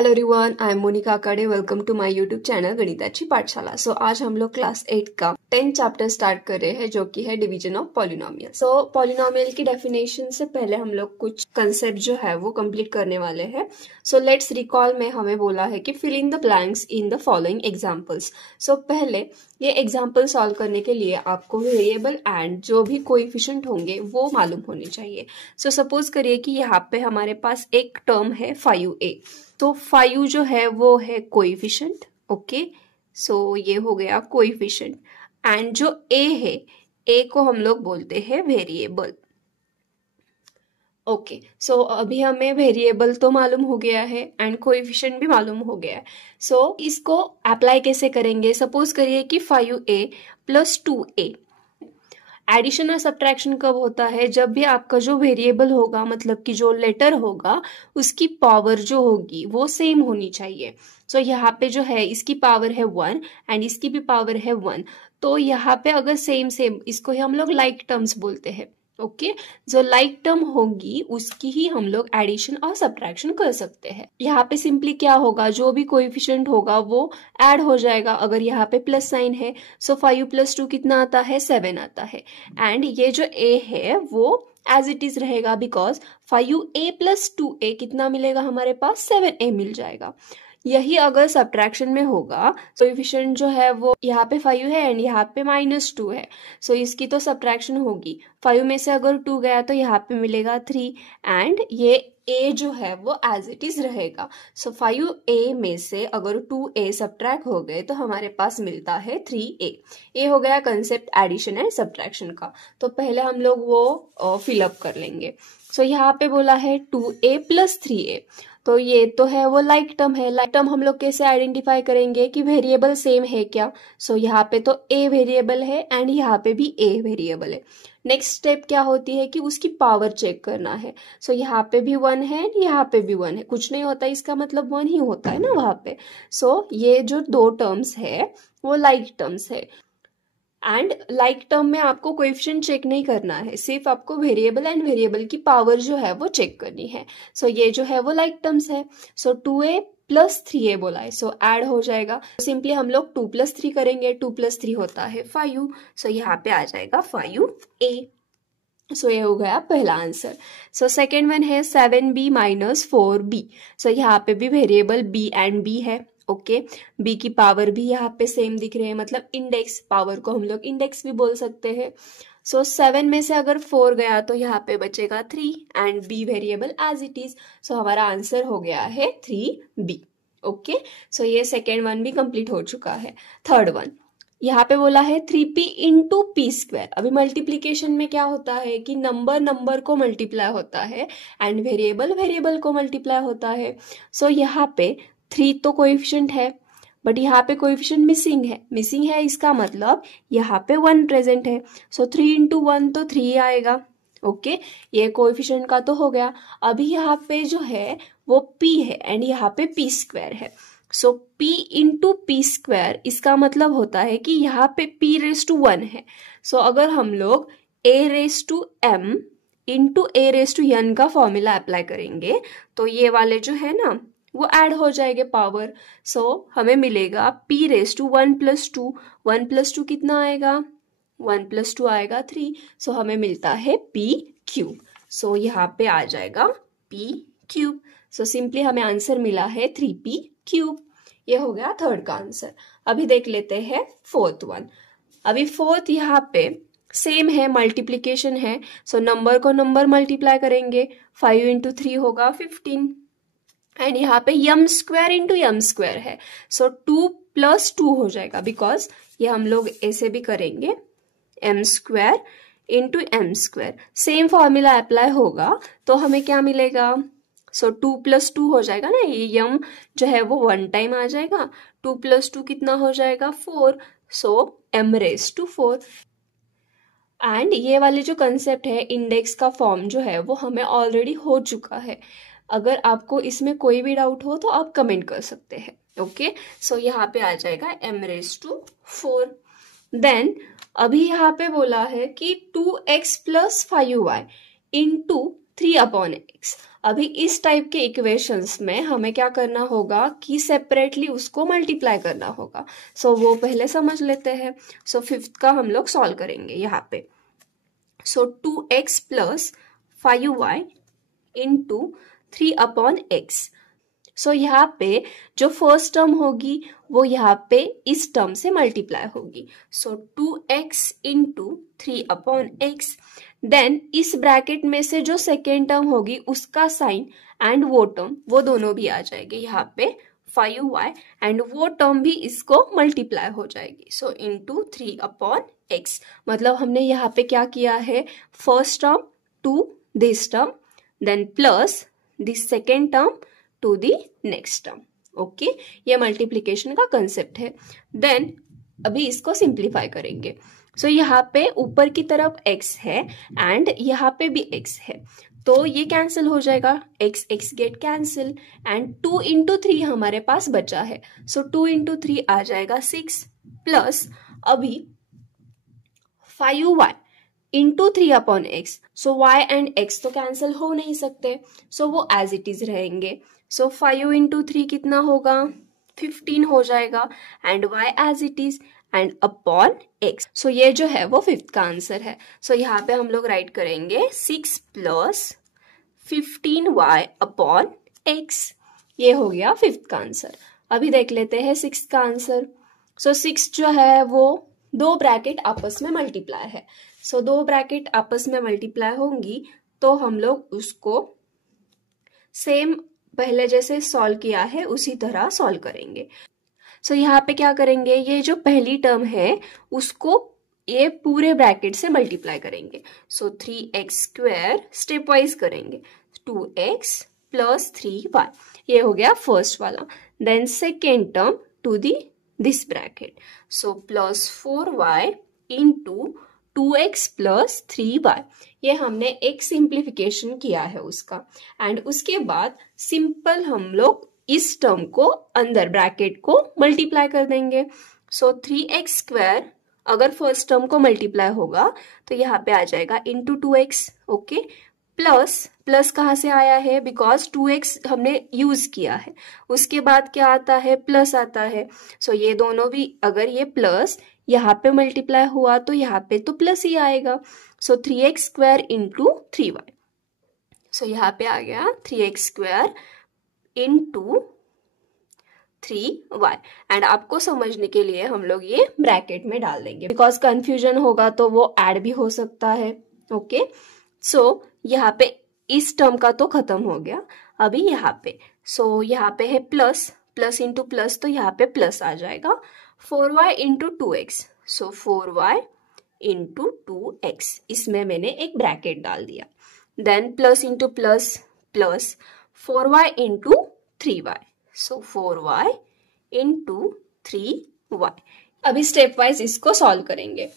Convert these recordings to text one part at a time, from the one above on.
Hello everyone, I am Monika Kade. Welcome to my YouTube channel गणिताची पाठशाला। सो आज हम लोग क्लास 8 का 10th चैप्टर स्टार्ट कर रहे हैं, जो कि है division of polynomial. So polynomial की डेफिनेशन से पहले हम लोग कुछ कंसेप्ट जो है वो कंप्लीट करने वाले हैं। सो लेट्स रिकॉल में हमें बोला है कि fill in the blanks in the following examples. So पहले ये एग्जाम्पल सॉल्व करने के लिए आपको वेरिएबल एंड जो भी कोएफिशिएंट होंगे वो मालूम होने चाहिए। सो सपोज करिए कि यहाँ पे हमारे पास एक टर्म है 5a। तो 5 जो है वो है कोएफिशिएंट। ओके, सो ये हो गया कोएफिशिएंट। एंड जो a है, a को हम लोग बोलते हैं वेरिएबल। ओके, सो अभी हमें वेरिएबल तो मालूम हो गया है एंड कोएफिशिएंट भी मालूम हो गया है। सो इसको अप्लाई कैसे करेंगे? सपोज करिए कि 5a प्लस 2a। एडिशन और सब्ट्रैक्शन कब होता है? जब भी आपका जो वेरिएबल होगा, मतलब कि जो लेटर होगा, उसकी पावर जो होगी वो सेम होनी चाहिए। सो यहाँ पे जो है इसकी पावर है 1 एंड इसकी भी पावर है 1। तो यहाँ पे अगर सेम सेम, इसको ही हम लोग लाइक टर्म्स बोलते हैं। ओके, जो लाइक टर्म होगी उसकी ही हम लोग एडिशन और सब्ट्रैक्शन कर सकते हैं। यहाँ पे सिंपली क्या होगा, जो भी कोएफिशिएंट होगा वो ऐड हो जाएगा। अगर यहाँ पे प्लस साइन है, सो 5 + 2 कितना आता है? 7 आता है। एंड ये जो a है वो एज इट इज रहेगा, बिकॉज 5a + 2a कितना मिलेगा हमारे पास? 7a मिल जाएगा। यही अगर सब्ट्रैक्शन में होगा, कोएफिशिएंट जो है वो यहाँ पे 5 है एंड यहाँ पे -2 है। सो इसकी तो सब्ट्रैक्शन होगी। 5 में से अगर 2 गया तो यहाँ पे मिलेगा 3 एंड ये a जो है वो एज इट इज रहेगा। सो 5a में से अगर 2a सब्ट्रैक्ट हो गए तो हमारे पास मिलता है 3a। ये हो गया कंसेप्ट एडिशन एंड सब्ट्रैक्शन का। तो पहले हम लोग वो फिलअप कर लेंगे। सो यहाँ पे बोला है 2a + 3a। तो ये तो है वो लाइक टर्म है। लाइक टर्म हम लोग कैसे आइडेंटिफाई करेंगे कि वेरिएबल सेम है क्या? सो यहाँ पे तो a वेरिएबल है एंड यहाँ पे भी a वेरिएबल है। नेक्स्ट स्टेप क्या होती है कि उसकी पावर चेक करना है। सो यहाँ पे भी 1 है, यहाँ पे भी 1 है। कुछ नहीं होता, इसका मतलब 1 ही होता है ना वहां पे। सो ये जो दो टर्म्स है वो लाइक टर्म्स है। एंड लाइक टर्म में आपको कोएफिशिएंट चेक नहीं करना है, सिर्फ आपको वेरिएबल एंड वेरिएबल की पावर जो है वो चेक करनी है। सो ये जो है वो लाइक टर्म्स है। सो 2a + 3a बोला है, सो ऐड हो जाएगा। सिंपली हम लोग 2 + 3 करेंगे। 2 + 3 होता है 5। सो यहाँ पे आ जाएगा 5a। सो ये हो गया पहला आंसर। सो सेकेंड वन है 7b - 4b। सो यहाँ पे भी वेरिएबल b एंड b है। ओके, b की पावर भी यहाँ पे सेम दिख रहे हैं, मतलब इंडेक्स। पावर को हम लोग इंडेक्स भी बोल सकते हैं। सो 7 में से अगर 4 गया तो यहाँ पे बचेगा 3 and b variable as it is. So हमारा आंसर हो गया है 3b। ओके, सो ये सेकेंड वन भी कंप्लीट हो चुका है। थर्ड वन यहाँ पे बोला है 3p × p²। अभी मल्टीप्लीकेशन में क्या होता है कि नंबर को मल्टीप्लाई होता है एंड वेरिएबल को मल्टीप्लाई होता है। सो यहाँ पे 3 तो कोएफिशिएंट है, बट यहाँ पे कोएफिशिएंट मिसिंग है। इसका मतलब यहाँ पे 1 प्रेजेंट है। सो 3 × 1 तो 3 आएगा। ओके, ये कोएफिशिएंट का तो हो गया। अभी यहाँ पे जो है वो p है एंड यहाँ पे p² है। सो p × p², इसका मतलब होता है कि यहाँ पे p⁻1 है। सो अगर हम लोग a⁻m × a⁻n का फॉर्मूला अप्लाई करेंगे तो ये वाले जो है ना वो ऐड हो जाएंगे पावर। सो हमें मिलेगा p⁻1 + 2। 1 + 2 कितना आएगा? 1 + 2 आएगा 3। सो हमें मिलता है p³। सो यहाँ पे आ जाएगा p³। सो सिंपली हमें आंसर मिला है 3p³। ये हो गया थर्ड का आंसर। अभी देख लेते हैं फोर्थ वन। अभी फोर्थ यहाँ पे सेम है, मल्टीप्लीकेशन है। सो नंबर को नंबर मल्टीप्लाई करेंगे। 5 × 3 होगा 15 एंड यहाँ पे m² × m² है। सो 2 + 2 हो जाएगा, बिकॉज ये हम लोग ऐसे भी करेंगे m² × m²। Same formula apply होगा तो हमें क्या मिलेगा? सो 2 + 2 हो जाएगा ना, ये m जो है वो 1 टाइम आ जाएगा। 2 + 2 कितना हो जाएगा? 4। सो m⁻4। एंड ये वाले जो कंसेप्ट है इंडेक्स का फॉर्म जो है वो हमें ऑलरेडी हो चुका है। अगर आपको इसमें कोई भी डाउट हो तो आप कमेंट कर सकते हैं। ओके, सो यहाँ पे आ जाएगा m⁻4। देन अभी यहाँ पे बोला है कि 2x + 5y × 3/x। अभी इस टाइप के इक्वेशंस में हमें क्या करना होगा कि सेपरेटली उसको मल्टीप्लाई करना होगा। सो वो पहले समझ लेते हैं। सो फिफ्थ का हम लोग सॉल्व करेंगे यहाँ पे। सो 2x plus 5y into 3/x। सो यहाँ पे जो फर्स्ट टर्म होगी वो यहाँ पे इस टर्म से मल्टीप्लाई होगी। सो 2x इंटू 3/x। देन इस ब्रैकेट में से जो सेकेंड टर्म होगी उसका साइन एंड वो टर्म वो दोनों भी आ जाएंगे यहाँ पे 5y, एंड वो टर्म भी इसको मल्टीप्लाई हो जाएगी। So into 3/x। मतलब हमने यहाँ पे क्या किया है, first term to this term, then plus this second term to the next term. Okay, ये मल्टीप्लीकेशन का कंसेप्ट है। देन अभी इसको सिंप्लीफाई करेंगे। सो यहाँ पे ऊपर की तरफ x है एंड यहाँ पे भी x है, तो ये कैंसिल हो जाएगा, x x get cancel, and 2 into 3 हमारे पास बचा है। सो 2 इंटू 3 आ जाएगा 6, प्लस अभी 5y into 3/x। So y and x तो कैंसिल हो नहीं सकते, सो वो एज इट इज रहेंगे। सो 5 इंटू 3 कितना होगा, 15 हो जाएगा, and y as it is and upon x। So ये जो है वो फिफ्थ का आंसर है। सो यहाँ पे हम लोग राइट करेंगे 6 प्लस 15y अपॉन x। ये हो गया फिफ्थ का आंसर। अभी देख लेते हैं सिक्स का आंसर। सो 6 जो है वो दो ब्रैकेट आपस में मल्टीप्लाई है। सो दो ब्रैकेट आपस में मल्टीप्लाई होंगी तो हम लोग उसको सेम पहले जैसे सॉल्व किया है उसी तरह सॉल्व करेंगे। सो यहाँ पे क्या करेंगे, ये जो पहली टर्म है उसको ये पूरे ब्रैकेट से मल्टीप्लाई करेंगे। सो 3x स्क्वायर स्टेप वाइज करेंगे, 2x प्लस 3y, ये हो गया फर्स्ट वाला। Then second term to the this bracket, so plus 4y into 2x plus 3y। ये हमने एक सिंप्लीफिकेशन किया है उसका, एंड उसके बाद सिंपल हम लोग इस टर्म को अंदर ब्रैकेट को मल्टीप्लाई कर देंगे। सो 3x स्क्वायर अगर फर्स्ट टर्म को मल्टीप्लाई होगा तो यहाँ पे आ जाएगा इंटू 2x। ओके, प्लस कहाँ से आया है, बिकॉज 2x हमने यूज किया है, उसके बाद क्या आता है, प्लस आता है। सो ये दोनों भी अगर ये प्लस यहाँ पे मल्टीप्लाई हुआ तो यहाँ पे तो प्लस ही आएगा। सो 3x स्क्वायर इंटू 3y। सो यहाँ पे आ गया 3x square into 3y, and आपको समझने के लिए हम लोग ये ब्रैकेट में डाल देंगे, बिकॉज कंफ्यूजन होगा तो वो ऐड भी हो सकता है। ओके, सो यहाँ पे इस टर्म का तो खत्म हो गया, अभी यहाँ पे सो यहाँ पे है प्लस इंटू प्लस, तो यहाँ पे प्लस आ जाएगा 4y इंटू 2x। सो 4y इंटू 2x, इसमें मैंने एक ब्रैकेट डाल दिया। Then plus into plus 4y into 3y, so 4y into 3y। अभी स्टेप वाइज इसको सॉल्व करेंगे।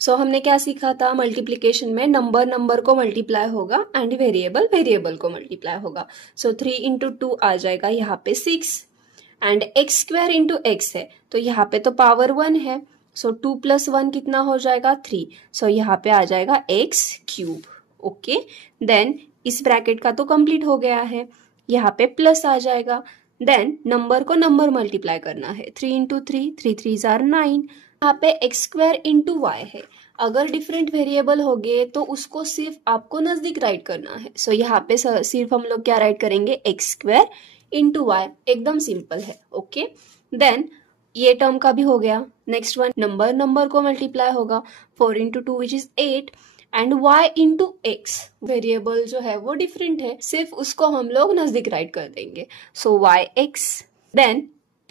सो हमने क्या सीखा था, मल्टीप्लीकेशन में नंबर को मल्टीप्लाई होगा एंड वेरिएबल को मल्टीप्लाई होगा। सो 3 इंटू 2 आ जाएगा यहाँ पे 6, and x square into x है तो यहाँ पे तो पावर 1 है। सो 2 प्लस 1 कितना हो जाएगा, 3। सो यहाँ पे आ जाएगा x क्यूब। ओके, देन इस ब्रैकेट का तो कंप्लीट हो गया है, यहाँ पे प्लस आ जाएगा। देन नंबर को नंबर मल्टीप्लाई करना है, 3 इंटू 3, 3 3 आर 9। यहाँ पे x स्क्वायर इंटू वाई है, अगर डिफरेंट वेरिएबल हो गए तो उसको सिर्फ आपको नजदीक राइट करना है। सो यहाँ पे सिर्फ हम लोग क्या राइट करेंगे, x स्क्वायर इंटू वाई, एकदम सिंपल है। ओके, देन ये टर्म का भी हो गया। नेक्स्ट वन, नंबर को मल्टीप्लाई होगा, 4 into 2 which is 8, and y into x, variable जो है वो डिफरेंट है, सिर्फ उसको हम लोग नजदीक राइट कर देंगे। सो y x, देन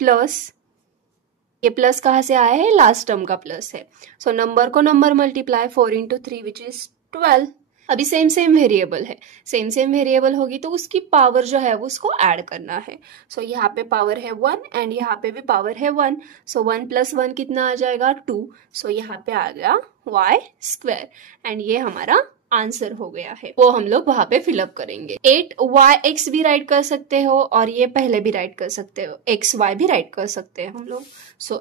प्लस, ये प्लस कहाँ से आया है, लास्ट टर्म का प्लस है। सो नंबर को number multiply, 4 into 3 which is 12। अभी सेम वेरिएबल है, सेम वेरिएबल होगी तो उसकी पावर जो है वो उसको ऐड करना है। सो यहाँ पे पावर है 1 एंड यहाँ पे भी पावर है 1। सो 1 प्लस 1 कितना आ जाएगा, 2। सो यहाँ पे आ गया y स्क्वायर, एंड ये हमारा आंसर हो गया है, वो हम लोग वहां पे फिलअप करेंगे। 8yx भी राइट कर सकते हो और ये पहले भी राइट कर सकते हो, xy भी राइट कर सकते हैं हम लोग। So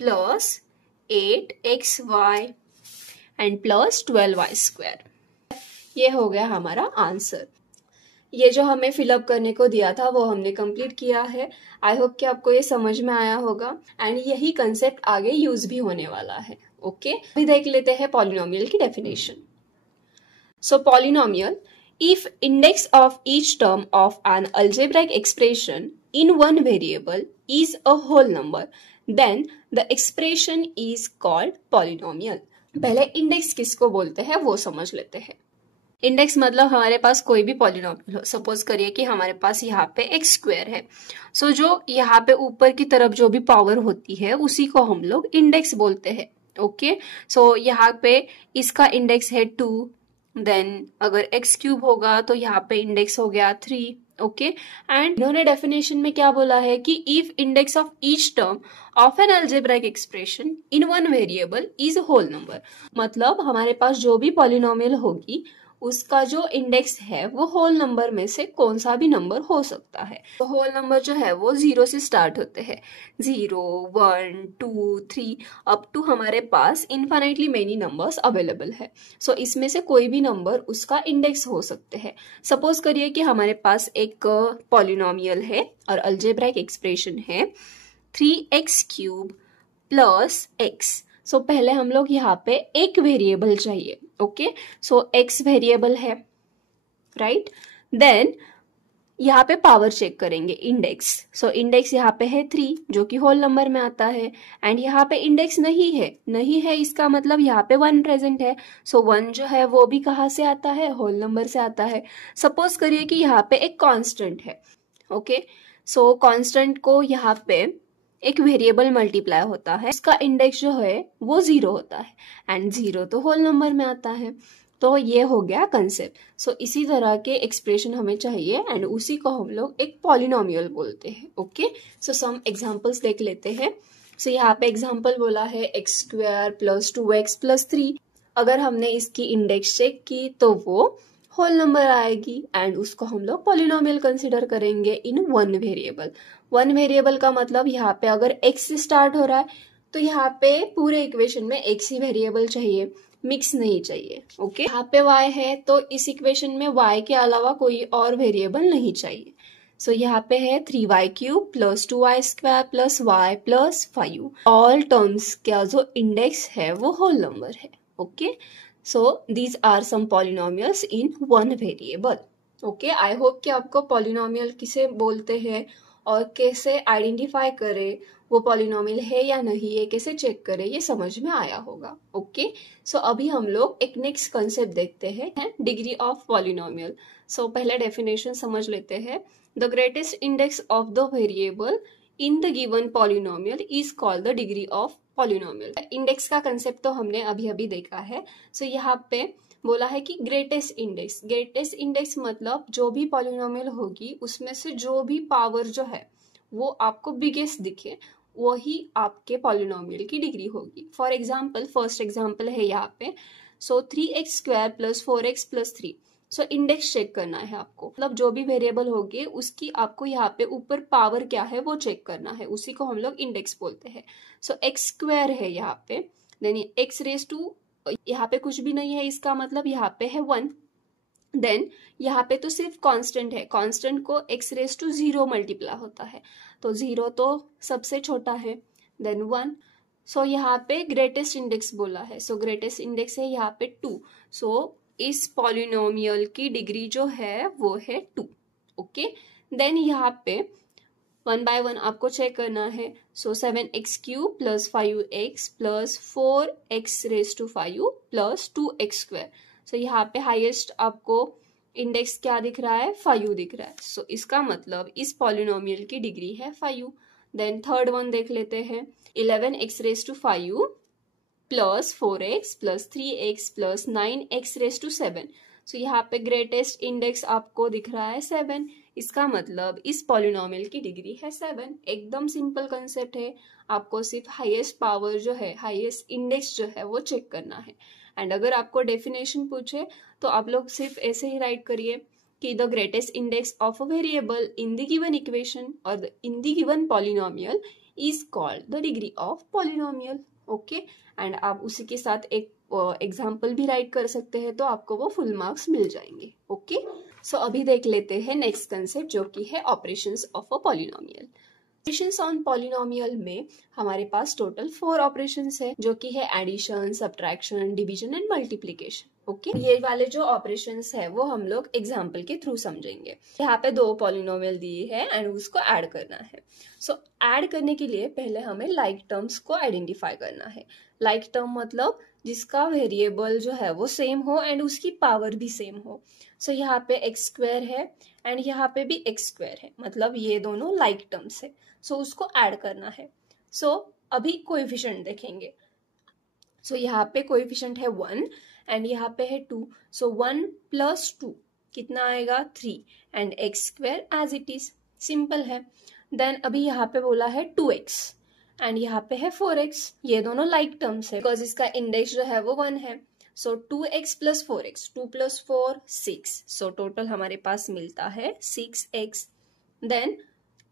plus 8xy and plus 12y square, ये हो गया हमारा आंसर। ये जो हमें फिलअप करने को दिया था वो हमने कंप्लीट किया है। आई होप कि आपको ये समझ में आया होगा एंड यही कंसेप्ट आगे यूज भी होने वाला है। ओके, अभी देख लेते हैं पॉलिनोमियल की definition. So polynomial, if index of each term of an algebraic expression in one variable is a whole number, then the expression is called polynomial। पहले इंडेक्स किसको बोलते हैं वो समझ लेते हैं। इंडेक्स मतलब हमारे पास कोई भी पॉलिनोमियल हो। सपोज करिए कि हमारे पास यहाँ पे एक्स स्क्वायर है। सो जो यहाँ पे ऊपर की तरफ जो भी पावर होती है उसी को हम लोग इंडेक्स बोलते हैं। ओके, सो यहाँ पे इसका इंडेक्स है 2, देन अगर एक्स क्यूब होगा तो यहाँ पे इंडेक्स हो गया 3। ओके, एंड इन्होंने डेफिनेशन में क्या बोला है कि if index of each term of an algebraic expression in one variable is whole number. मतलब हमारे पास जो भी पॉलिनोमियल होगी उसका जो इंडेक्स है वो होल नंबर में से कौन सा भी नंबर हो सकता है। तो होल नंबर जो है वो 0 से स्टार्ट होते हैं, 0, 1, 2, 3 अप टू हमारे पास इनफाइनाइटली मेनी नंबर्स अवेलेबल है। सो इसमें से कोई भी नंबर उसका इंडेक्स हो सकते हैं। सपोज करिए कि हमारे पास एक पॉलिनोमियल है और अलजेब्राइक एक्सप्रेशन है 3x³ प्लस x। सो पहले हम लोग यहाँ पे एक वेरिएबल चाहिए। ओके, सो x वेरिएबल है, राइट। देन यहाँ पे पावर चेक करेंगे, इंडेक्स। सो इंडेक्स यहाँ पे है 3 जो कि होल नंबर में आता है, एंड यहाँ पे इंडेक्स नहीं है इसका मतलब यहाँ पे 1 प्रेजेंट है। सो 1 जो है वो भी कहाँ से आता है, होल नंबर से आता है। सपोज करिए कि यहाँ पे एक कांस्टेंट है। ओके, सो कांस्टेंट को यहाँ पे एक वेरिएबल मल्टीप्लाई होता है, इसका इंडेक्स जो है वो 0 होता है, एंड 0 तो होल नंबर में आता है। तो ये हो गया कंसेप्ट। सो इसी तरह के एक्सप्रेशन हमें चाहिए एंड उसी को हम लोग एक पॉलिनोमियल बोलते हैं। ओके, सो सम एग्जांपल्स देख लेते हैं। सो यहाँ पे एग्जांपल बोला है x² प्लस 2x प्लस 3। अगर हमने इसकी इंडेक्स चेक की तो वो होल नंबर आएगी एंड उसको हम लोग पॉलिनोमियल कंसिडर करेंगे इन वन वेरिएबल। वन वेरिएबल का मतलब यहाँ पे अगर x से स्टार्ट हो रहा है तो यहाँ पे पूरे इक्वेशन में x ही वेरिएबल चाहिए, मिक्स नहीं चाहिए। ओके, यहाँ पे y है तो इस इक्वेशन में y के अलावा कोई और वेरिएबल नहीं चाहिए। सो यहाँ पे है 3y³ plus 2y² plus y plus 5। All terms का जो इंडेक्स है वो होल नंबर है। Okay, so these are some polynomials in one variable. Okay, I hope कि आपको पॉलिनोमियल किसे बोलते हैं और कैसे आइडेंटिफाई करे, वो पॉलिनोमियल है या नहीं, ये कैसे चेक करें, ये समझ में आया होगा। ओके, सो अभी हम लोग एक नेक्स्ट कंसेप्ट देखते हैं, डिग्री ऑफ पॉलिनोमियल। सो पहले डेफिनेशन समझ लेते हैं। The greatest index of the variable in the given polynomial is called the degree of polynomial. Index का कंसेप्ट तो हमने अभी अभी देखा है। सो यहाँ पे बोला है कि ग्रेटेस्ट इंडेक्स, ग्रेटेस्ट इंडेक्स मतलब जो भी पॉलिनोमियल होगी उसमें से जो भी पावर जो है वो आपको बिगेस्ट दिखे वही आपके पॉलिनोमियल की डिग्री होगी। फॉर एग्जाम्पल, फर्स्ट एग्जाम्पल है यहाँ पे। So 3x² plus 4x plus 3। So index check करना है आपको, मतलब जो भी वेरिएबल होगी उसकी आपको यहाँ पे ऊपर पावर क्या है वो चेक करना है, उसी को हम लोग इंडेक्स बोलते हैं। सो x² है यहाँ पे, देन x⁻², यहाँ पे कुछ भी नहीं है इसका मतलब यहाँ पे है 1। देन यहाँ पे तो सिर्फ कांस्टेंट है, कांस्टेंट को x⁻0 मल्टीप्लाई होता है, तो 0 तो सबसे छोटा है, देन 1। सो यहाँ पे ग्रेटेस्ट इंडेक्स बोला है। सो ग्रेटेस्ट इंडेक्स है यहाँ पे 2। सो इस पॉलिनोमियल की डिग्री जो है वो है 2। ओके, देन यहाँ पे 1 बाय 1 आपको चेक करना है। सो 7x³ plus 5x plus 4x⁻5 plus 2x²। सो यहाँ पे हाईएस्ट आपको इंडेक्स क्या दिख रहा है, 5 दिख रहा है। सो इसका मतलब इस पॉलिनोमियल की डिग्री है 5। देन थर्ड वन देख लेते हैं, 11x⁻5 plus 4x plus 3x plus 9x⁻7। सो यहाँ पे ग्रेटेस्ट इंडेक्स आपको दिख रहा है 7। इसका मतलब इस पॉलिनोमियल की डिग्री है 7। एकदम सिंपल कंसेप्ट है, आपको सिर्फ हाईएस्ट पावर जो है, हाईएस्ट इंडेक्स जो है वो चेक करना है। एंड अगर आपको डेफिनेशन पूछे तो आप लोग सिर्फ ऐसे ही राइट करिए कि the greatest index of a variable in the given equation और in the given polynomial is called the degree of polynomial. Okay, and आप उसी के साथ एक एग्जाम्पल भी राइट कर सकते हैं तो आपको वो फुल मार्क्स मिल जाएंगे। ओके, सो अभी देख लेते हैं नेक्स्ट कंसेप्ट जो कि है operations of a polynomial. Operations on polynomial में हमारे पास टोटल 4 ऑपरेशंस है जो कि है addition, subtraction, division and multiplication. Okay, ये वाले जो ऑपरेशंस है वो हम लोग एग्जांपल के थ्रू समझेंगे। यहाँ पे 2 पॉलिनोमियल दिए है एंड उसको ऐड करना है। सो ऐड करने के लिए पहले हमें लाइक टर्म्स को आइडेंटिफाई करना है। लाइक टर्म मतलब जिसका वेरिएबल जो है वो सेम हो एंड उसकी पावर भी सेम हो। सो यहाँ पे एक्स स्क्वायर है एंड यहाँ पे भी एक्स स्क्वायर है, मतलब ये दोनों लाइक टर्म्स है। सो उसको ऐड करना है। सो अभी कोएफिशिएंट देखेंगे। सो यहाँ पे कोएफिशिएंट है 1 एंड यहाँ पे है 2। सो 1 + 2 कितना आएगा 3 and x square as it is, simple है। देन अभी यहाँ पे बोला है 2x एंड यहाँ पे है 4x, ये दोनों लाइक टर्म्स है बिकॉज इसका इंडेक्स जो है वो 1 है। सो 2x + 4x, 2 + 4 6, सो टोटल हमारे पास मिलता है 6x। देन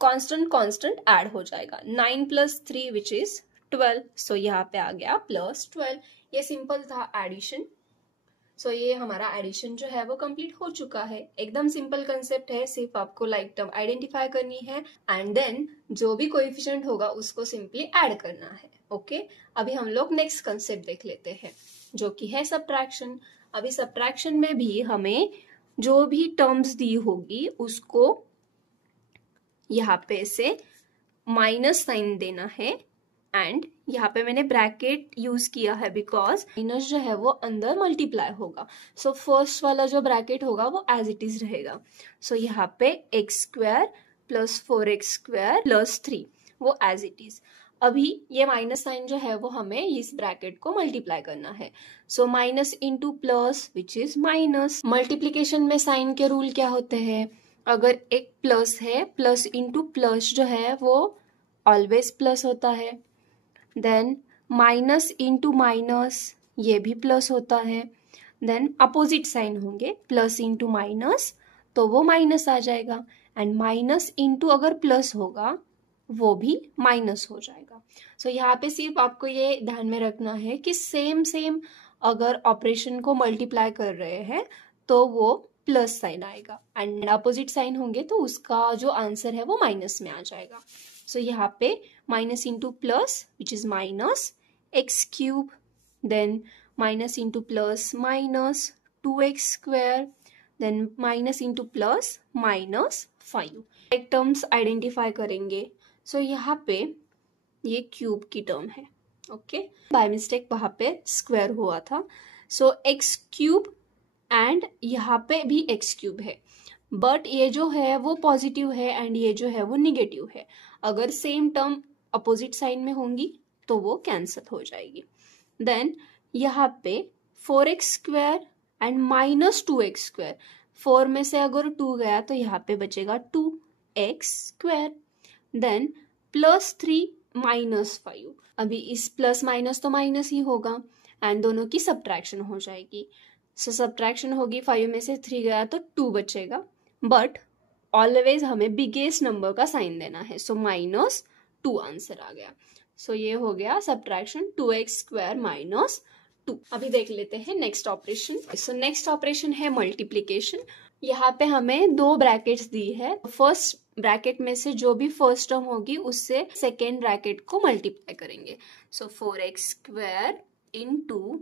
कांस्टेंट ऐड हो जाएगा, 9 + 3 विच इज 12, सो यहाँ पे आ गया +12। ये सिंपल था एडिशन। सो ये हमारा एडिशन जो है वो कंप्लीट हो चुका है। एकदम सिंपल कंसेप्ट है, सिर्फ आपको लाइक टर्म आइडेंटिफाई करनी है एंड देन जो भी कोएफिशिएंट होगा उसको सिंपली ऐड करना है। ओके, अभी हम लोग नेक्स्ट कंसेप्ट देख लेते हैं जो कि है सब्ट्रैक्शन। अभी सब्ट्रैक्शन में भी हमें जो भी टर्म्स दी होगी उसको यहाँ पे से माइनस साइन देना है एंड यहाँ पे मैंने ब्रैकेट यूज किया है बिकॉज माइनस जो है वो अंदर मल्टीप्लाई होगा। सो फर्स्ट वाला जो ब्रैकेट होगा वो एज इट इज रहेगा। सो यहाँ पे x² + 4x² + 3 वो एज इट इज। अभी ये माइनस साइन जो है वो हमें इस ब्रैकेट को मल्टीप्लाई करना है। So minus into plus which is minus. Multiplication में साइन के रूल क्या होते हैं, अगर एक प्लस है प्लस इंटू प्लस जो है वो ऑलवेज प्लस होता है। देन माइनस इंटू माइनस ये भी प्लस होता है। देन अपोजिट साइन होंगे, प्लस इंटू माइनस तो वो माइनस आ जाएगा एंड माइनस इंटू अगर प्लस होगा वो भी माइनस हो जाएगा। सो यहाँ पे सिर्फ आपको ये ध्यान में रखना है कि सेम अगर ऑपरेशन को मल्टीप्लाई कर रहे हैं तो वो प्लस साइन आएगा एंड अपोजिट साइन होंगे तो उसका जो आंसर है वो माइनस में आ जाएगा। सो यहाँ पे minus into plus which is minus x³, then minus into plus minus 2x², then minus into plus -5। एक टर्म्स आइडेंटिफाई करेंगे। सो यहाँ पे ये क्यूब की टर्म है। ओके, बाय मिस्टेक वहाँ पे स्क्वायर हुआ था। सो x³ एंड यहाँ पे भी x³ है, बट ये जो है वो पॉजिटिव है एंड ये जो है वो निगेटिव है। अगर सेम टर्म अपोजिट साइन में होंगी तो वो कैंसिल हो जाएगी। देन यहाँ पे 4x² एंड -2x², 4 में से अगर 2 गया तो यहाँ पे बचेगा 2x²। देन +3 -5, अभी इस प्लस माइनस तो माइनस ही होगा एंड दोनों की सब्ट्रैक्शन हो जाएगी। सो सब्ट्रैक्शन होगी, 5 में से 3 गया तो 2 बचेगा, बट ऑलवेज हमें बिगेस्ट नंबर का साइन देना है। सो -2 आंसर आ गया। सो ये हो गया सब्ट्रैक्शन 2x² - 2। अभी देख लेते हैं next operation. So next operation है मल्टीप्लीकेशन। यहाँ पे हमें 2 ब्रैकेट्स दी है। फर्स्ट ब्रैकेट में से जो भी फर्स्ट टर्म होगी उससे सेकेंड ब्रैकेट को मल्टीप्लाई करेंगे। सो 4x² इंटू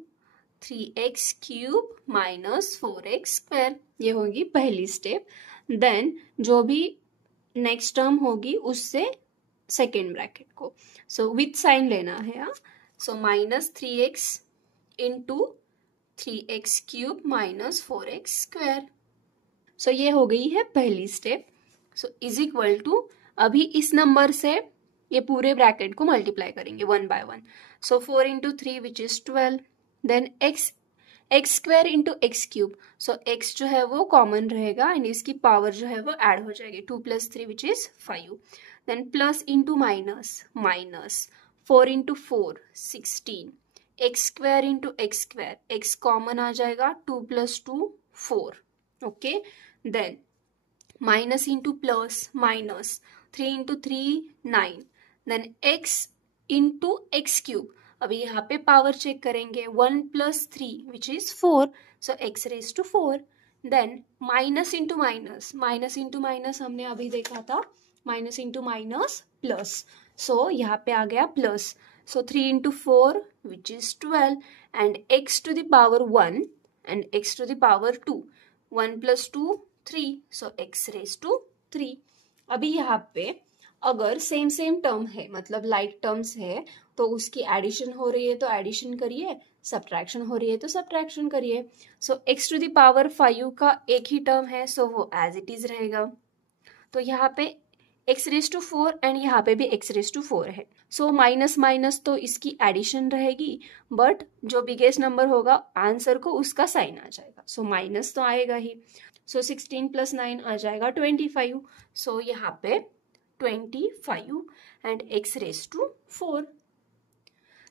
3x³ - 4x², ये होगी पहली स्टेप। देन जो भी नेक्स्ट टर्म होगी उससे सेकेंड ब्रैकेट को सो विथ साइन लेना है। सो -3x इंटू 3x³ - 4x²। सो ये हो गई है पहली step. So is equal to, अभी इस नंबर से ये पूरे ब्रैकेट को मल्टीप्लाई करेंगे 1 by 1। So 4 × 3 which is 12, then x² into x³। So x जो है वो कॉमन रहेगा एंड इसकी पावर जो है वो ऐड हो जाएगी, 2 + 3 which is 5। Then plus into minus, -4 × 4 16, x² into x², x common आ जाएगा, 2 + 2 4। Okay, then minus into plus, -3 × 3 9, then x into x³। अभी यहाँ पे पावर चेक करेंगे, 1 + 3 which is 4, so x raised to 4, then minus into minus, minus into minus हमने अभी देखा था, minus into minus plus, so यहाँ पे आ गया plus, so 3 into 4 which is 12 and x to the power 1 and x to the power 2, 1 plus 2 3, so x raise to 3। अभी यहाँ पे अगर सेम सेम टर्म है, मतलब लाइक टर्म्स है, तो उसकी एडिशन हो रही है तो एडिशन करिए, सब्ट्रैक्शन हो रही है तो सब्ट्रैक्शन करिए। सो x टू द पावर 5 का एक ही टर्म है, सो वो एज इट इज रहेगा। तो यहाँ पे x रेज टू 4 एंड यहाँ पे भी x रेज टू 4 है, सो माइनस माइनस तो इसकी एडिशन रहेगी, बट जो बिगेस्ट नंबर होगा आंसर को उसका साइन आ जाएगा, सो माइनस तो आएगा ही। सो 16 प्लस 9 आ जाएगा 25, सो यहाँ पे 25 and x raise to 4।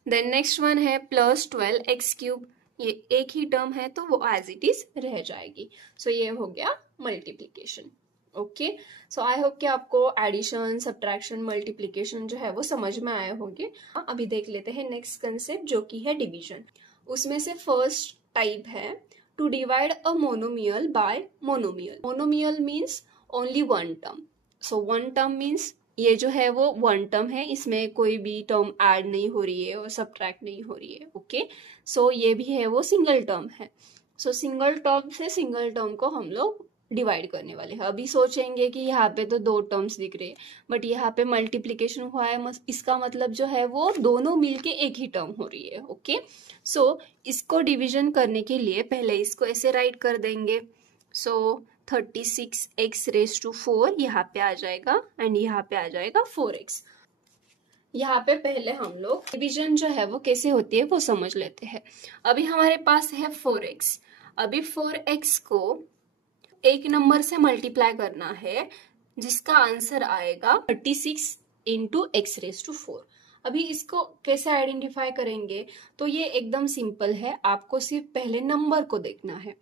Then next one है प्लस 12x क्यूब, ये एक ही टर्म है तो वो एज इट इज रह जाएगी। सो ये हो गया मल्टीप्लीकेशन। ओके, सो आई होप कि आपको एडिशन, सब्ट्रैक्शन, मल्टीप्लीकेशन जो है वो समझ में आए होंगे। अभी देख लेते हैं नेक्स्ट कंसेप्ट जो कि है डिवीजन। उसमें से फर्स्ट टाइप है to divide a monomial by monomial. Monomial means only one term, so one term means ये जो है वो वन टर्म है, इसमें कोई भी टर्म ऐड नहीं हो रही है और सब्ट्रैक्ट नहीं हो रही है। ओके, सो ये भी है वो सिंगल टर्म है। सो सिंगल टर्म से सिंगल टर्म को हम लोग डिवाइड करने वाले हैं। अभी सोचेंगे कि यहाँ पे तो दो टर्म्स दिख रहे हैं, बट यहाँ पे मल्टीप्लीकेशन हुआ है, इसका मतलब जो है वो दोनों मिलके एक ही टर्म हो रही है। ओके, सो इसको डिवीजन करने के लिए पहले इसको ऐसे राइट कर देंगे। सो 36x रेज टू 4 यहाँ पे आ जाएगा एंड यहाँ पे आ जाएगा 4x। यहाँ पे पहले हम लोग डिवीजन जो है वो कैसे होती है वो समझ लेते हैं। अभी हमारे पास है 4x, अभी 4x को एक नंबर से मल्टीप्लाई करना है जिसका आंसर आएगा 36 इंटू एक्स रेज टू 4। अभी इसको कैसे आइडेंटिफाई करेंगे, तो ये एकदम सिंपल है, आपको सिर्फ पहले नंबर को देखना है।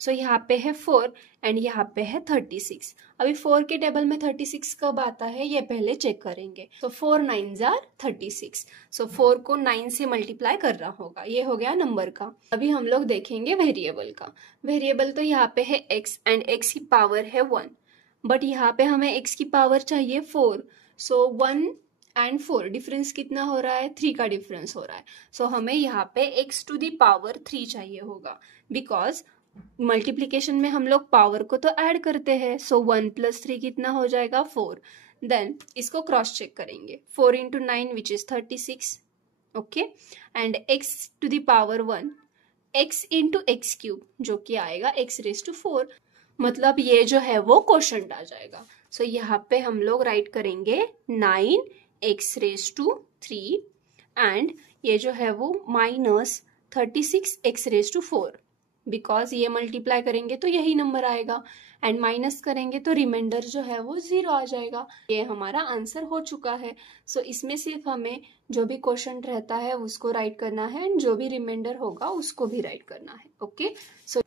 सो यहाँ पे है 4 एंड यहाँ पे है 36। अभी 4 के टेबल में 36 कब आता है ये पहले चेक करेंगे। सो 4 9s are 36, सो 4 को 9 से मल्टीप्लाई कर रहा होगा, ये हो गया नंबर का। अभी हम लोग देखेंगे वेरिएबल का। वेरिएबल तो यहाँ पे है x एंड x की पावर है 1, बट यहाँ पे हमें x की पावर चाहिए 4। सो 1 एंड 4 डिफरेंस कितना हो रहा है, 3 का डिफरेंस हो रहा है। सो हमें यहाँ पे x टू दी पावर 3 चाहिए होगा, बिकॉज मल्टीप्लीकेशन में हम लोग पावर को तो ऐड करते हैं। सो 1 प्लस 3 कितना हो जाएगा 4। देन इसको क्रॉस चेक करेंगे, 4 into 9 which is 36। Okay, and x to the power 1, x into x cube जो कि आएगा x रेज टू 4, मतलब ये जो है वो क्वोशंट आ जाएगा। सो यहाँ पे हम लोग राइट करेंगे 9x रेज टू 3 एंड ये जो है वो minus 36x raise to 4, because ये मल्टीप्लाई करेंगे तो यही नंबर आएगा एंड माइनस करेंगे तो रिमाइंडर जो है वो 0 आ जाएगा। ये हमारा आंसर हो चुका है। सो इसमें सिर्फ हमें जो भी क्वोशंट रहता है उसको राइट करना है एंड जो भी रिमाइंडर होगा उसको भी राइट करना है। ओके, सो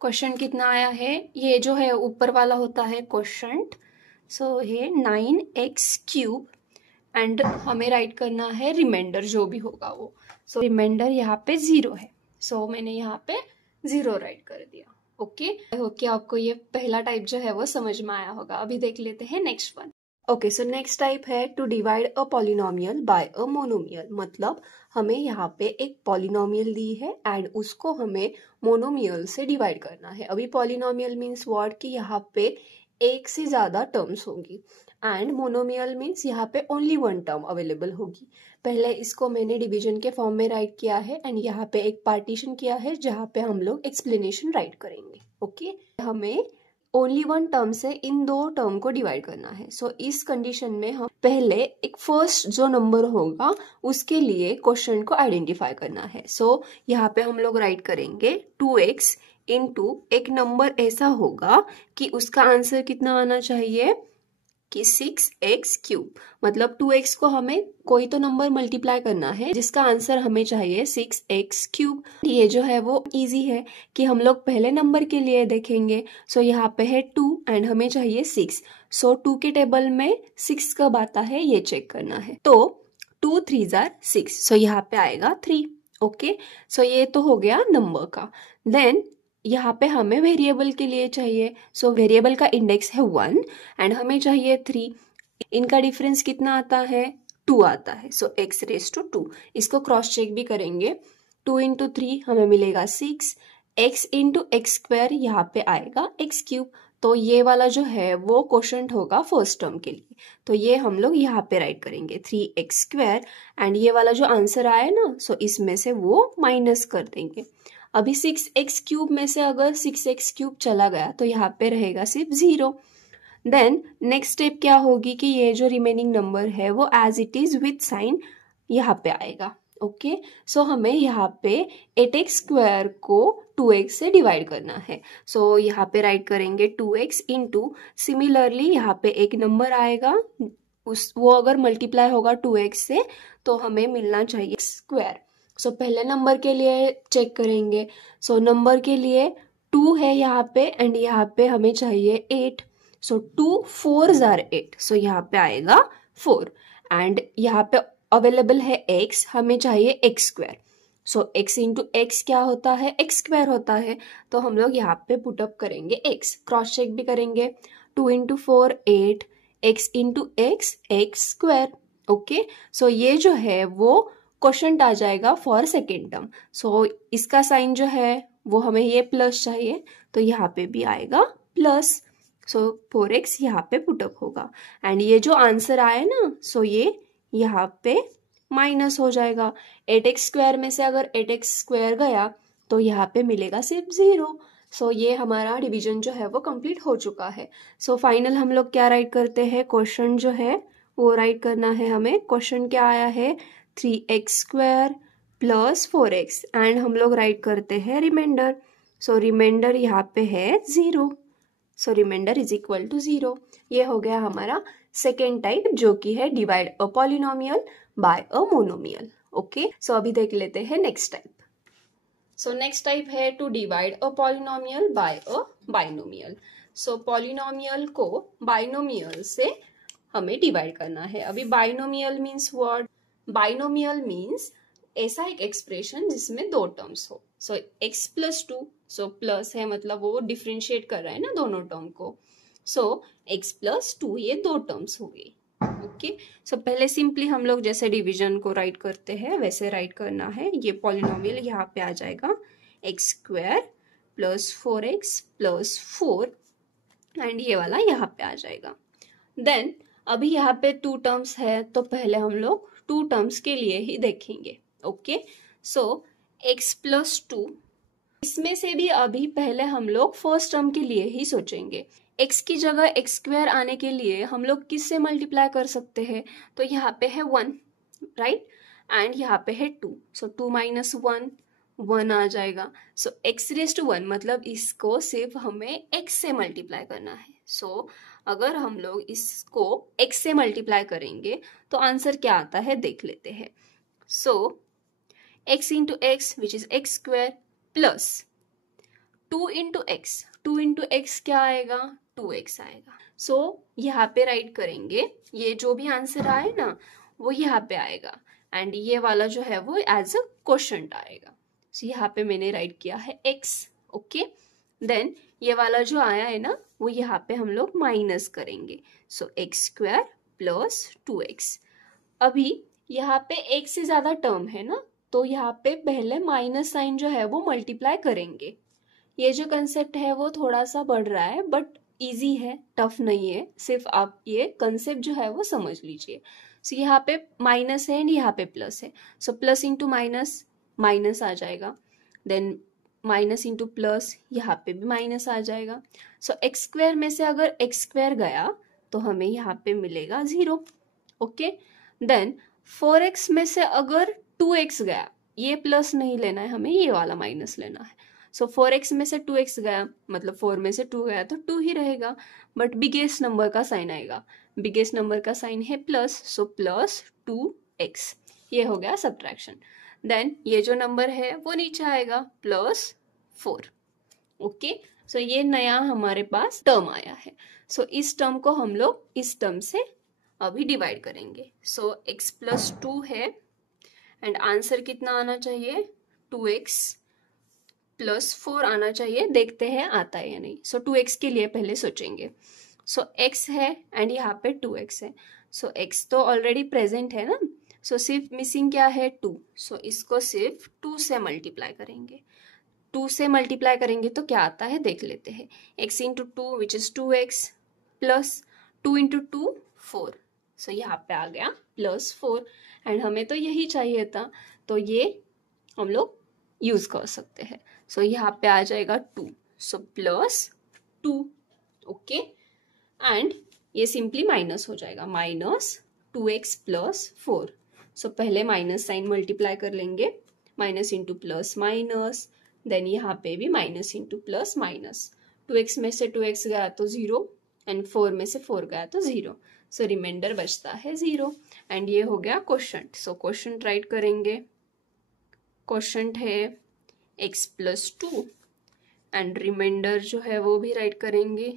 क्वोशंट कितना आया है, ये जो है ऊपर वाला होता है क्वोशंट। सो ये 9x क्यूब एंड हमें राइट करना है रिमाइंडर जो भी होगा वो। सो रिमाइंडर यहाँ पे 0 है, सो मैंने यहाँ पे 0 राइट कर दिया। ओके, आई होप कि आपको ये पहला टाइप जो है वो समझ में आया होगा। अभी देख लेते हैं next one. Okay, so next type है to divide a polynomial by a monomial. मतलब हमें यहाँ पे एक पॉलिनोमियल दी है एंड उसको हमें मोनोमियल से डिवाइड करना है। अभी पॉलिनोमियल मीन्स व्हाट कि यहाँ पे एक से ज्यादा टर्म्स होंगी एंड मोनोमियल मीन्स यहाँ पे ओनली वन टर्म अवेलेबल होगी। पहले इसको मैंने डिवीजन के फॉर्म में राइट किया है एंड यहाँ पे एक पार्टीशन किया है जहाँ पे हम लोग एक्सप्लेनेशन राइट करेंगे। ओके, हमें ओनली वन टर्म से इन दो टर्म को डिवाइड करना है। सो इस कंडीशन में हम पहले एक फर्स्ट जो नंबर होगा उसके लिए क्वेश्चन को आइडेंटिफाई करना है। सो यहाँ पे हम लोग राइट करेंगे 2x इंटू एक नंबर ऐसा होगा कि उसका आंसर कितना आना चाहिए कि 6x क्यूब। मतलब 2x को हमें कोई तो नंबर मल्टीप्लाई करना है जिसका आंसर हमें चाहिए 6x क्यूब। ये जो है वो इजी है कि हम लोग पहले नंबर के लिए देखेंगे। सो यहाँ पे है 2 एंड हमें चाहिए 6। सो 2 के टेबल में 6 कब आता है ये चेक करना है। तो 2 3s are 6, सो यहाँ पे आएगा 3। ओके, सो ये तो हो गया नंबर का। देन यहाँ पे हमें वेरिएबल के लिए चाहिए, सो वेरिएबल का इंडेक्स है 1 एंड हमें चाहिए 3। इनका डिफरेंस कितना आता है, 2 आता है, सो x रेज टू 2। इसको क्रॉस चेक भी करेंगे, 2 इंटू 3 हमें मिलेगा 6, x इंटू एक्स स्क्वायर यहाँ पे आएगा x क्यूब। तो ये वाला जो है वो क्वोशंट होगा फर्स्ट टर्म के लिए, तो ये हम लोग यहाँ पे राइट करेंगे 3x स्क्वायर एंड ये वाला जो आंसर आया ना, सो इसमें से वो माइनस कर देंगे। अभी 6x क्यूब में से अगर 6x क्यूब चला गया तो यहाँ पे रहेगा सिर्फ 0। देन नेक्स्ट स्टेप क्या होगी कि ये जो रिमेनिंग नंबर है वो as it is with sign यहाँ पे आएगा। ओके, सो हमें यहाँ पे 8x स्क्वायर को 2x से डिवाइड करना है, सो यहाँ पे राइट करेंगे 2x इंटू, सिमिलरली यहाँ पे एक नंबर आएगा वो अगर मल्टीप्लाई होगा 2x से तो हमें मिलना चाहिए स्क्वायर। सो पहले नंबर के लिए चेक करेंगे, सो नंबर के लिए 2 है यहाँ पे एंड यहाँ पे हमें चाहिए 8, सो 2 4s are 8, सो यहाँ पे आएगा 4 एंड यहाँ पे अवेलेबल है x, हमें चाहिए x स्क्वायर, सो x इंटू एक्स क्या होता है, x स्क्वायर होता है, तो हम लोग यहाँ पे पुटअप करेंगे x, क्रॉस चेक भी करेंगे, 2 into 4 8, x into X X square. Okay, so ये जो है वो क्वोशंट आ जाएगा फॉर सेकेंड टर्म, सो इसका साइन जो है वो हमें ये प्लस चाहिए, तो यहाँ पे भी आएगा प्लस, सो 4x यहाँ पे पुटअप होगा एंड ये जो आंसर आए ना, सो ये यहाँ पे माइनस हो जाएगा। 8x स्क्वायर में से अगर 8x स्क्वायर गया तो यहाँ पे मिलेगा सिर्फ 0, सो ये हमारा डिवीजन जो है वो कंप्लीट हो चुका है। सो फाइनल हम लोग क्या राइट करते हैं, क्वेश्चन जो है वो राइट करना है हमें। क्वेश्चन क्या आया है, 3x square plus 4x and हम लोग राइट करते हैं रिमाइंडर, सो रिमाइंडर यहाँ पे है 0, सो रिमाइंडर इज इक्वल टू 0। ये हो गया हमारा सेकेंड टाइप जो कि है divide a polynomial by a monomial. Okay, so अभी देख लेते हैं next type. So next type है to divide a polynomial by a binomial. So polynomial को बाइनोमियल से हमें डिवाइड करना है। अभी binomial means what, binomial means ऐसा एक एक्सप्रेशन जिसमें दो टर्म्स हो। So x plus 2, so plus है मतलब वो डिफ्रेंशिएट कर रहा है ना दोनों टर्म को, सो x प्लस 2 ये दो टर्म्स हो गई। ओके, सो पहले सिंपली हम लोग जैसे डिवीजन को राइट करते हैं वैसे राइट करना है। ये पॉलिनोमियल यहाँ पे आ जाएगा x square plus 4x plus 4 and ये वाला यहाँ पे आ जाएगा। देन अभी यहाँ पे 2 टर्म्स है तो पहले हम लोग 2 टर्म्स के लिए ही देखेंगे। ओके, सो x प्लस 2, इसमें से भी अभी पहले हम लोग फर्स्ट टर्म के लिए ही सोचेंगे। x की जगह x स्क्वायर आने के लिए हम लोग किससे मल्टीप्लाई कर सकते हैं, तो यहाँ पे है 1 राइट एंड यहाँ पे है 2, सो 2 माइनस 1 1 आ जाएगा। सो x रेज टू 1 मतलब इसको सिर्फ हमें x से मल्टीप्लाई करना है। सो अगर हम लोग इसको x से मल्टीप्लाई करेंगे तो आंसर क्या आता है देख लेते हैं। सो x into x which is x square plus 2 into x, 2 into x क्या आएगा 2x आएगा। सो यहाँ पे राइट करेंगे, ये जो भी आंसर आए ना वो यहाँ पे आएगा एंड ये वाला जो है वो एज अ क्वोशंट आएगा। सो यहाँ पे मैंने राइट किया है x। ओके, देन ये वाला जो आया है ना वो यहाँ पे हम लोग माइनस करेंगे, सो एक्स स्क्वायर प्लस 2x। अभी यहाँ पे एक से ज्यादा टर्म है ना तो यहाँ पे पहले माइनस साइन जो है वो मल्टीप्लाई करेंगे। ये जो कंसेप्ट है वो थोड़ा सा बढ़ रहा है बट इजी है, टफ नहीं है, सिर्फ आप ये कंसेप्ट जो है वो समझ लीजिए। सो यहाँ पे माइनस है एंड यहाँ पे प्लस है, so plus into minus minus आ जाएगा, देन माइनस इंटू प्लस यहाँ पे भी माइनस आ जाएगा। सो एक्स स्क्वायर में से अगर एक्स स्क्वायर गया तो हमें यहाँ पे मिलेगा 0। ओके, देन 4x में से अगर 2x गया, ये प्लस नहीं लेना है हमें, ये वाला माइनस लेना है। सो 4x में से 2x गया मतलब 4 में से 2 गया तो 2 ही रहेगा, बट बिगेस्ट नंबर का साइन आएगा, बिगेस्ट नंबर का साइन है प्लस, सो प्लस 2x, ये हो गया सब्ट्रैक्शन। देन ये जो नंबर है वो नीचे आएगा प्लस 4। ओके, सो ये नया हमारे पास टर्म आया है। सो इस टर्म को हम लोग इस टर्म से अभी डिवाइड करेंगे। सो x प्लस 2 है एंड आंसर कितना आना चाहिए, 2x प्लस 4 आना चाहिए। देखते हैं आता है या नहीं। सो 2x के लिए पहले सोचेंगे। सो x है एंड यहाँ पे 2x है। सो x तो ऑलरेडी प्रेजेंट है ना, सो सिर्फ मिसिंग क्या है, 2। सो इसको सिर्फ 2 से मल्टीप्लाई करेंगे। 2 से मल्टीप्लाई करेंगे तो क्या आता है देख लेते हैं। x into 2 which is 2x plus 2 into 2 4। सो यहाँ पे आ गया प्लस 4 एंड हमें तो यही चाहिए था, तो ये हम लोग यूज कर सकते हैं। सो यहाँ पे आ जाएगा 2, सो प्लस 2, ओके। एंड ये सिंपली माइनस हो जाएगा, माइनस 2x प्लस 4। सो पहले माइनस साइन मल्टीप्लाई कर लेंगे, minus into plus minus, then यहाँ पे भी minus into plus minus. 2x में से 2x गया तो 0 एंड 4 में से 4 गया तो 0। सो रिमाइंडर बचता है 0 एंड ये हो गया क्वोशंट। सो क्वोशंट राइट करेंगे। क्वोशंट है x प्लस 2 एंड रिमाइंडर जो है वो भी राइट करेंगे।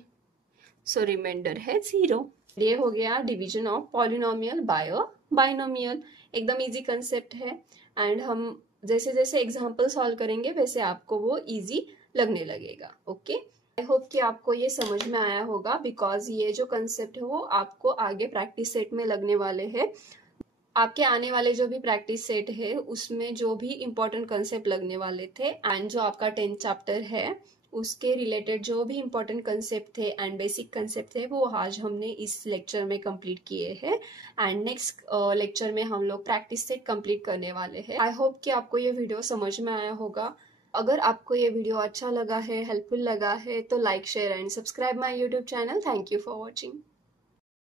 सो रिमाइंडर है 0। ये हो गया division of polynomial by a binomial. एकदम इजी कंसेप्ट है एंड हम जैसे जैसे एग्जाम्पल सॉल्व करेंगे वैसे आपको वो इजी लगने लगेगा, ओके। आई होप कि आपको ये समझ में आया होगा, बिकॉज ये जो कंसेप्ट है वो आपको आगे प्रैक्टिस सेट में लगने वाले हैं। आपके आने वाले जो भी प्रैक्टिस सेट है उसमें जो भी इम्पोर्टेंट कंसेप्ट लगने वाले थे एंड जो आपका 10th चैप्टर है उसके रिलेटेड जो भी इम्पोर्टेंट कंसेप्ट थे एंड बेसिक कंसेप्ट थे वो आज हमने इस लेक्चर में कंप्लीट किए हैं एंड नेक्स्ट लेक्चर में हम लोग प्रैक्टिस सेट कंप्लीट करने वाले हैं। आई होप कि आपको ये वीडियो समझ में आया होगा। अगर आपको ये वीडियो अच्छा लगा है, हेल्पफुल लगा है, तो like, share and subscribe my YouTube channel. Thank you for watching.